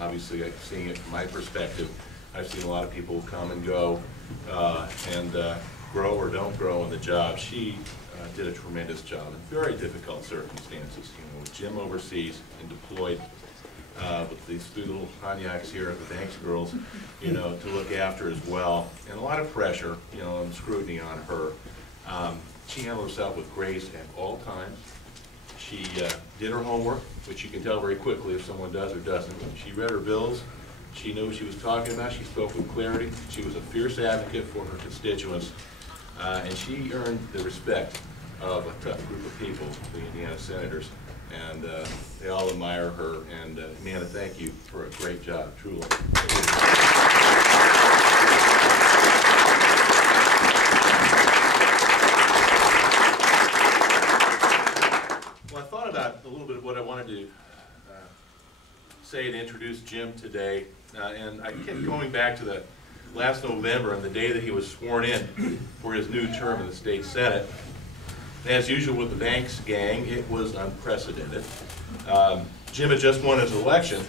Obviously, seeing it from my perspective, I've seen a lot of people come and go and grow or don't grow in the job. She did a tremendous job in very difficult circumstances. You know, with Jim overseas and deployed with these three little Hanyaks here, the Banks girls, you know, to look after as well, and a lot of pressure, you know, and scrutiny on her. She handled herself with grace at all times. She did her homework, which you can tell very quickly if someone does or doesn't. She read her bills. She knew what she was talking about. She spoke with clarity. She was a fierce advocate for her constituents. And she earned the respect of a tough group of people, the Indiana Senators. And they all admire her. And Amanda, thank you for a great job, truly. Well, I thought about a little bit of what I wanted to say to introduce Jim today. And I kept going back to the last November and the day that he was sworn in for his new term in the state Senate. And as usual with the Banks gang, it was unprecedented. Jim had just won his election,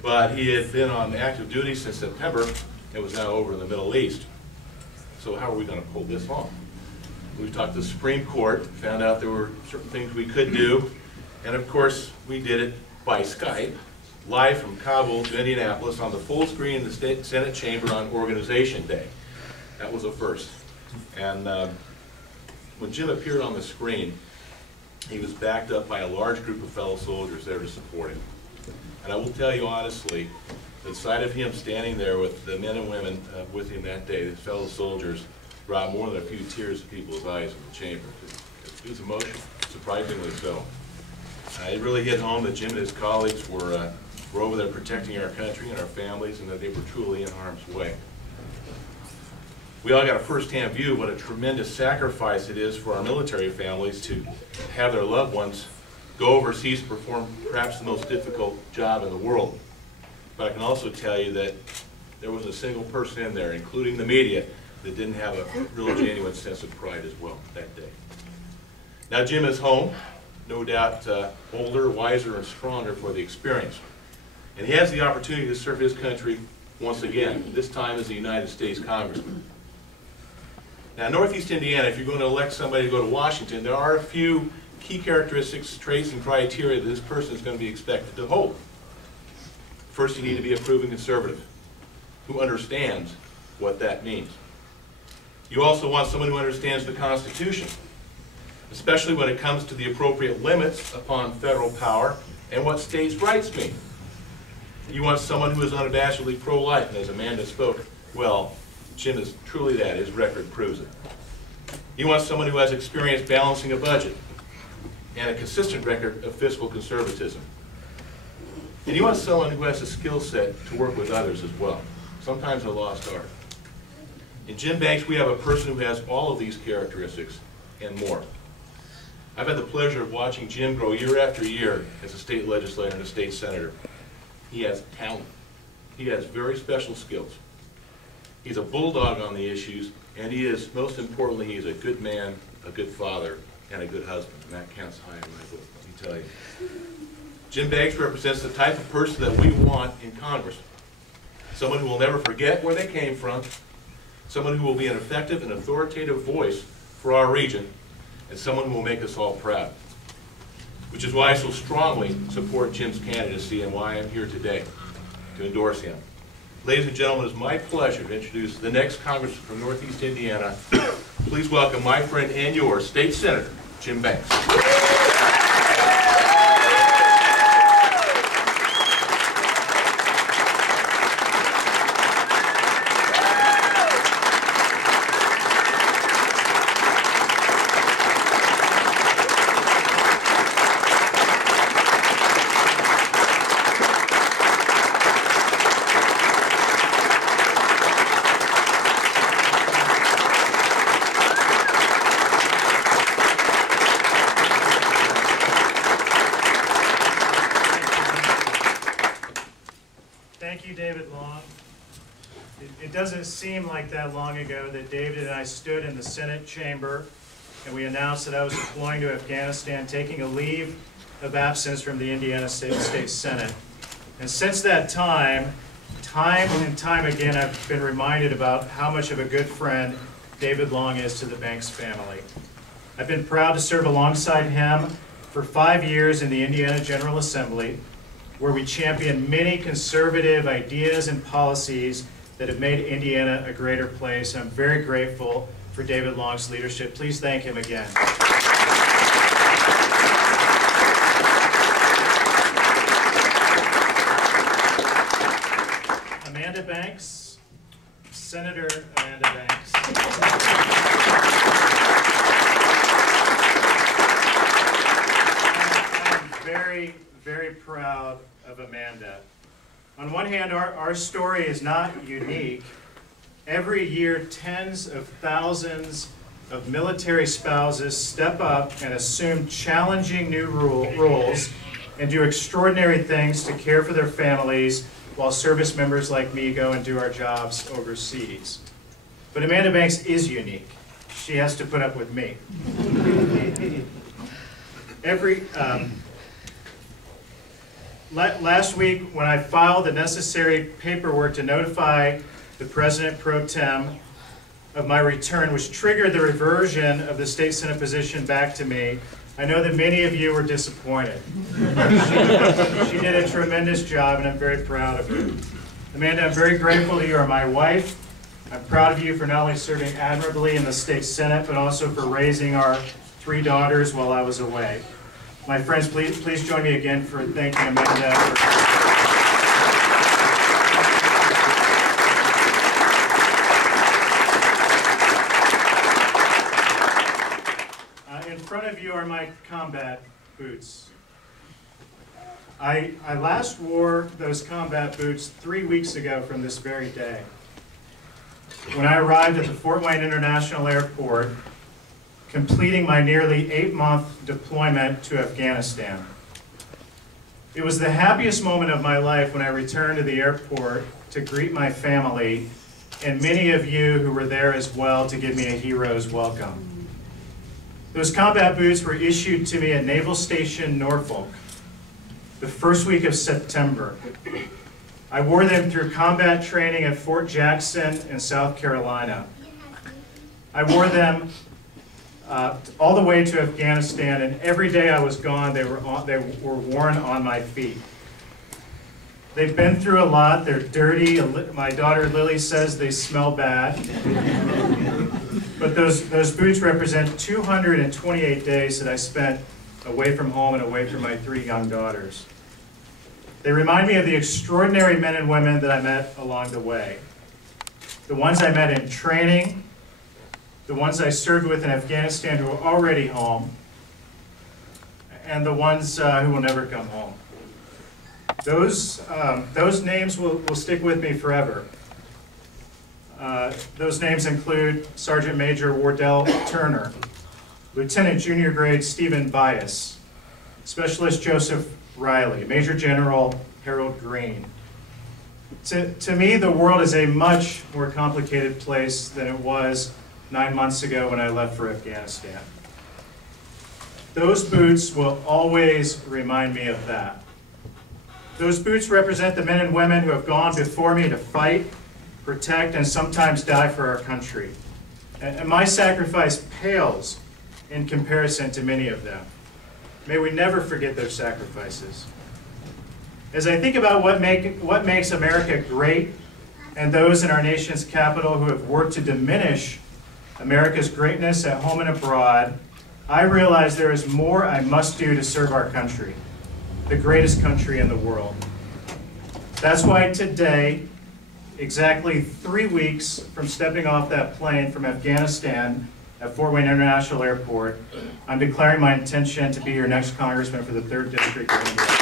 but he had been on active duty since September and was now over in the Middle East. So how are we going to pull this off? We talked to the Supreme Court, found out there were certain things we could do, and of course we did it by Skype, live from Kabul to Indianapolis on the full screen in the State Senate chamber on Organization Day. That was a first. And when Jim appeared on the screen, he was backed up by a large group of fellow soldiers there to support him. And I will tell you honestly, the sight of him standing there with the men and women with him that day, his fellow soldiers, brought more than a few tears to people's eyes in the chamber. It was emotional, surprisingly so. It really hit home that Jim and his colleagues were over there protecting our country and our families, and that they were truly in harm's way. We all got a first-hand view of what a tremendous sacrifice it is for our military families to have their loved ones go overseas to perform perhaps the most difficult job in the world. But I can also tell you that there wasn't a single person in there, including the media, that didn't have a real genuine sense of pride as well that day. Now Jim is home, no doubt older, wiser, and stronger for the experience. And he has the opportunity to serve his country once again, this time as a United States Congressman. Now, Northeast Indiana, if you're going to elect somebody to go to Washington, there are a few key characteristics, traits, and criteria that this person is going to be expected to hold. First, you need to be a proven conservative who understands what that means. You also want someone who understands the Constitution, especially when it comes to the appropriate limits upon federal power and what states' rights mean. You want someone who is unabashedly pro-life, and as Amanda spoke, well, Jim is truly that. His record proves it. You want someone who has experience balancing a budget and a consistent record of fiscal conservatism. And you want someone who has a skill set to work with others as well, sometimes a lost art. In Jim Banks, we have a person who has all of these characteristics and more. I've had the pleasure of watching Jim grow year after year as a state legislator and a state senator. He has talent. He has very special skills. He's a bulldog on the issues, and he is, most importantly, he's a good man, a good father, and a good husband. And that counts high in my book, let me tell you. Jim Banks represents the type of person that we want in Congress. Someone who will never forget where they came from, someone who will be an effective and authoritative voice for our region, and someone who will make us all proud. Which is why I so strongly support Jim's candidacy and why I'm here today to endorse him. Ladies and gentlemen, it's my pleasure to introduce the next Congressman from Northeast Indiana. Please welcome my friend and yours, State Senator Jim Banks. Thank you, David Long. It doesn't seem like that long ago that David and I stood in the Senate chamber and we announced that I was deploying to Afghanistan, taking a leave of absence from the Indiana State Senate. And since that time and time again, I've been reminded about how much of a good friend David Long is to the Banks family. I've been proud to serve alongside him for 5 years in the Indiana General Assembly, where we championed many conservative ideas and policies that have made Indiana a greater place. I'm very grateful for David Long's leadership. Please thank him again. Amanda Banks, Senator Amanda Banks. I'm very, very proud of Amanda. On one hand, our story is not unique. Every year, tens of thousands of military spouses step up and assume challenging new roles and do extraordinary things to care for their families while service members like me go and do our jobs overseas. But Amanda Banks is unique. She has to put up with me. Last week, when I filed the necessary paperwork to notify the President pro tem of my return, which triggered the reversion of the state Senate position back to me, I know that many of you were disappointed. She did a tremendous job, and I'm very proud of her. Amanda, I'm very grateful that you are my wife. I'm proud of you for not only serving admirably in the state Senate, but also for raising our 3 daughters while I was away. My friends, please join me again for thanking Amanda. In front of you are my combat boots. I last wore those combat boots 3 weeks ago from this very day, when I arrived at the Fort Wayne International Airport, completing my nearly 8-month deployment to Afghanistan. It was the happiest moment of my life when I returned to the airport to greet my family, and many of you who were there as well to give me a hero's welcome. Those combat boots were issued to me at Naval Station Norfolk the first week of September. I wore them through combat training at Fort Jackson in South Carolina. I wore them all the way to Afghanistan, and every day I was gone, they were worn on my feet. They've been through a lot. They're dirty. My daughter Lily says they smell bad. But those boots represent 228 days that I spent away from home and away from my 3 young daughters. They remind me of the extraordinary men and women that I met along the way. The ones I met in training, the ones I served with in Afghanistan who are already home, and the ones who will never come home. Those names will stick with me forever. Those names include Sergeant Major Wardell Turner, Lieutenant Junior Grade Stephen Bias, Specialist Joseph Riley, Major General Harold Green. To me, the world is a much more complicated place than it was 9 months ago when I left for Afghanistan. Those boots will always remind me of that. Those boots represent the men and women who have gone before me to fight, protect, and sometimes die for our country. And my sacrifice pales in comparison to many of them. May we never forget their sacrifices. As I think about what makes America great, and those in our nation's capital who have worked to diminish America's greatness at home and abroad, I realize there is more I must do to serve our country, the greatest country in the world. That's why today, exactly 3 weeks from stepping off that plane from Afghanistan at Fort Wayne International Airport, I'm declaring my intention to be your next congressman for the 3rd District of Indiana.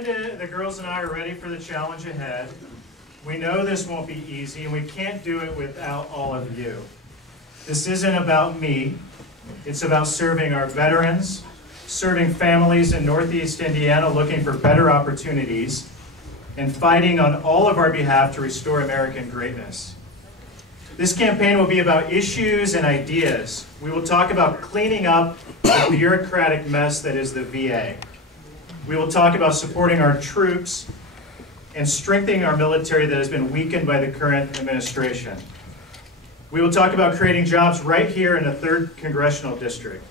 Amanda, the girls and I are ready for the challenge ahead. We know this won't be easy, and we can't do it without all of you. This isn't about me. It's about serving our veterans, serving families in Northeast Indiana looking for better opportunities, and fighting on all of our behalf to restore American greatness. This campaign will be about issues and ideas. We will talk about cleaning up the bureaucratic mess that is the VA. We will talk about supporting our troops and strengthening our military that has been weakened by the current administration. We will talk about creating jobs right here in the 3rd Congressional District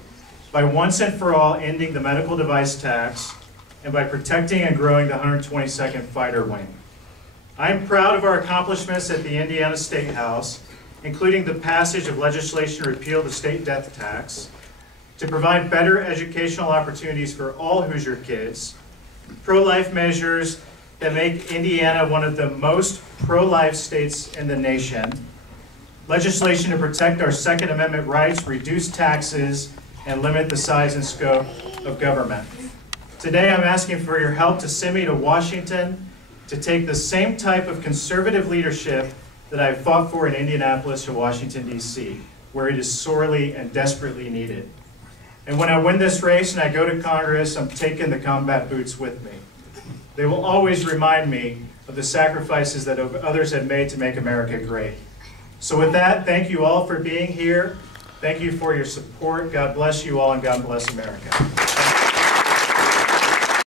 by once and for all ending the medical device tax and by protecting and growing the 122nd Fighter Wing. I am proud of our accomplishments at the Indiana State House, including the passage of legislation to repeal the state death tax, to provide better educational opportunities for all Hoosier kids, pro-life measures that make Indiana one of the most pro-life states in the nation, legislation to protect our Second Amendment rights, reduce taxes, and limit the size and scope of government. Today I'm asking for your help to send me to Washington to take the same type of conservative leadership that I've fought for in Indianapolis and Washington, D.C., where it is sorely and desperately needed. And when I win this race and I go to Congress, I'm taking the combat boots with me. They will always remind me of the sacrifices that others have made to make America great. So with that, thank you all for being here. Thank you for your support. God bless you all, and God bless America.